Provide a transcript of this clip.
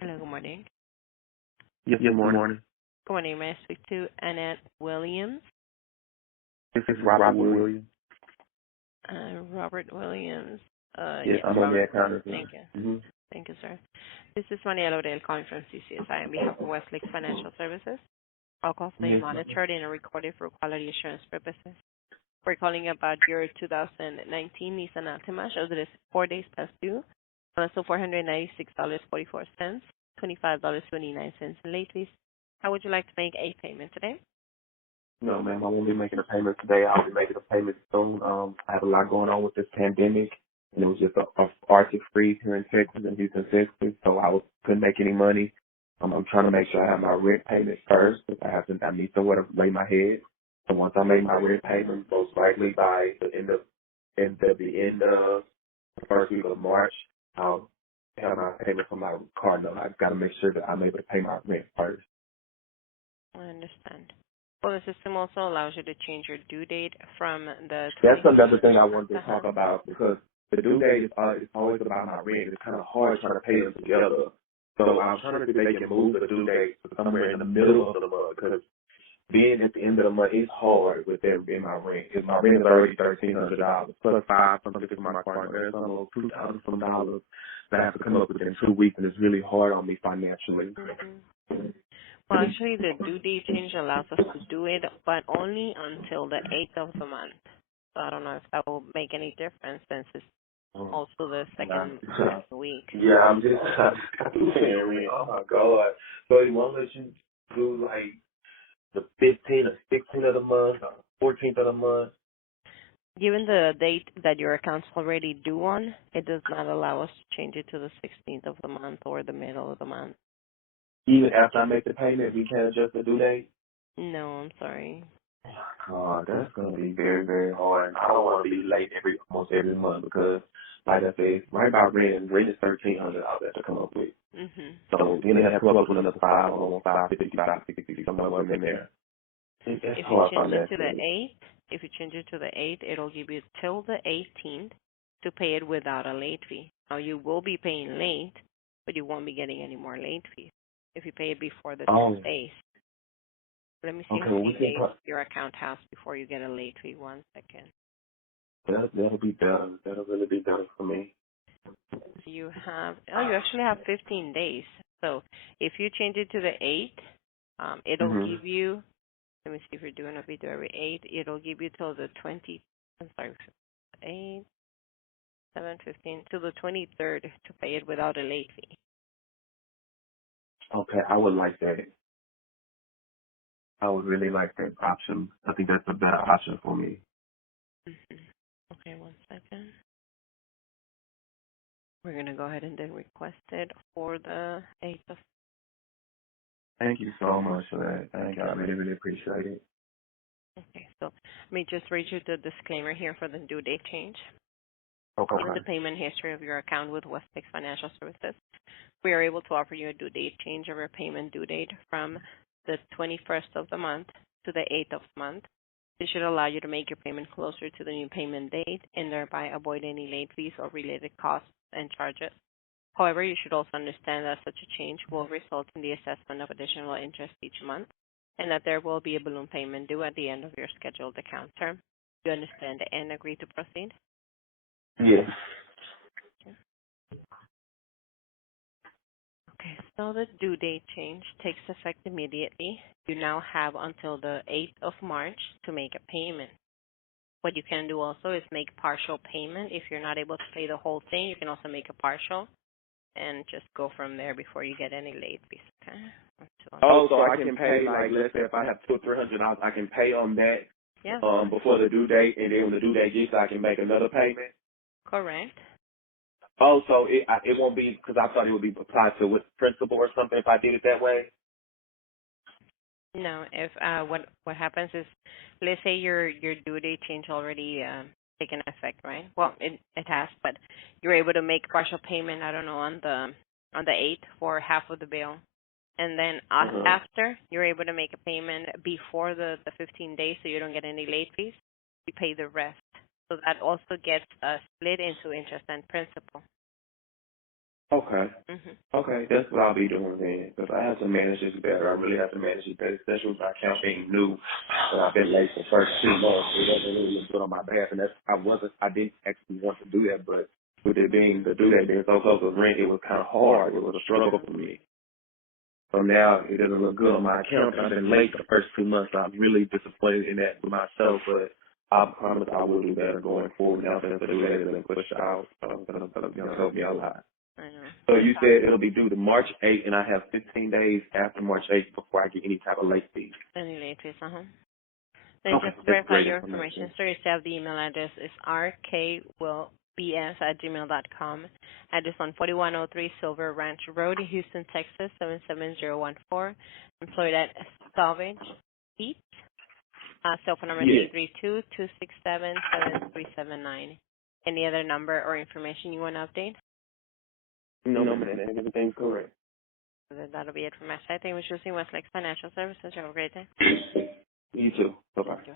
Hello, good morning. Yes, good morning. Good morning. May I speak to Annette Williams? This is Robert Williams. Robert Williams. Yes, Yes, I'm on the Robert. account. Thank you. Mm-hmm. Thank you, sir. This is Maniela O'Dale calling from CCSI on behalf of Westlake Financial Services. All calls may be Yes, monitored and recorded for quality assurance purposes. We're calling about your 2019 Nissan Altima. Shows that it's 4 days past due. Also $496.44, $25.29 in late fees. How would you like to make a payment today? no, ma'am, I won't be making a payment today. I'll be making a payment soon. I have a lot going on with this pandemic, and it was just a Arctic freeze here in Texas, in Houston, Texas, so couldn't make any money. I'm trying to make sure I have my rent payment first, because I need somewhere to lay my head. So once I make my rent payment, most likely by the end of the first week of March, I'll have my payment for my car note. I've got to make sure that I'm able to pay my rent first. I understand. Well, the system also allows you to change your due date from the That's 20th. another thing I wanted to Uh-huh. talk about, because the due date is always about my rent. It's kind of hard trying to pay them together. So I'm trying to see if they can move the due date to somewhere in the middle of the month, because being at the end of the month is hard with that in my rent. Because my rent is already $1,300 plus $5 something for my car. There's almost $2,000 some dollars that I have to come up with in 2 weeks, and it's really hard on me financially. Mm-hmm. Well, actually, the due date change allows us to do it, but only until the 8th of the month. So I don't know if that will make any difference since it's also the second week. Yeah, I'm just paying rent. Oh my God! So he won't let you do like the 15th or 16th of the month, or 14th of the month. Given the date that your account's already due on, it does not allow us to change it to the 16th of the month or the middle of the month. Even after I make the payment, we can't adjust the due date. No, I'm sorry. Oh my God, that's gonna be very, very hard. I don't want to be late almost every month, because, like I said, right about rent is $1,300 I have to come up with. Mm-hmm. So then they have to come up with another 550, 560, somewhere in there. It's If you hard change it to the financially. 8th, it'll give you till the 18th to pay it without a late fee. Now, you will be paying late, but you won't be getting any more late fees if you pay it before the 10 Oh, days. Let me see okay. how Well, we many can. days your account has before you get a late fee. 1 second. That'll be better. That'll really be better for me. You actually have 15 days. So if you change it to the 8th, it'll Mhm. give you, let me see if you're doing a video every 8th, it'll give you till the 20, I'm sorry, 8, 7, 15, till the 23rd to pay it without a late fee. Okay, I would like that. I would really like that option. I think that's a better option for me. Hmm. Okay, 1 second. We're going to go ahead and then request it for the 8th of. Thank you so much for that. Thank you. I really, really appreciate it. Okay, so let me just read you the disclaimer here for the due date change. Okay. Given the payment history of your account with Westlake Financial Services, we are able to offer you a due date change of your payment due date from the 21st of the month to the 8th of the month. This should allow you to make your payment closer to the new payment date and thereby avoid any late fees or related costs and charges. However, you should also understand that such a change will result in the assessment of additional interest each month and that there will be a balloon payment due at the end of your scheduled account term. Do you understand and agree to proceed? Yes. Okay, so the due date change takes effect immediately. You now have until the 8th of March to make a payment. What you can do also is make partial payment. If you're not able to pay the whole thing, you can also make a partial and just go from there before you get any late fees. Okay? Oh, so I can pay, like, let's say if I have $200 or $300, I can pay on that Yeah, before the due date, and then when the due date gets, I can make another payment. correct. Oh, so it won't be, because I thought it would be applied to with principal or something if I did it that way. No, if what happens is, let's say your due date change already taken effect, right? Well, it has, but you're able to make partial payment. I don't know on the 8th for half of the bill, and then Uh-huh. after you're able to make a payment before the 15 days, so you don't get any late fees. You pay the rest, so that also gets split into interest and principal. Okay. Mm-hmm. Okay, that's what I'll be doing then, because I have to manage this better. I really have to manage it better, especially with my account being new. So I've been late the first 2 months. It doesn't really look good on my behalf, and I didn't actually want to do that, but with it being the due date being so close to rent, it was kind of hard. It was a struggle for me. So now it doesn't look good on my account. I've been late the first 2 months. So I'm really disappointed in that with myself, but I promise I will do better going forward. Now that the due date has been pushed out, so it's gonna help me a lot. I know. So you said it'll be due to March 8th, and I have 15 days after March 8th before I get any type of late fees. Any late fees, Then Okay, just to that's verify great your information, information. sir, you have the email address is rkwillbs@gmail.com. Address on 4103 Silver Ranch Road, Houston, Texas, 77014. Employed at Salvage Eat. Cell phone number Yes. 332-267-7379. Any other number or information you want to update? No, man, everything's correct. That'll be it from my side. Thank you for choosing Westlake Financial Services. You have a great day. You too. Bye-bye. Thank you.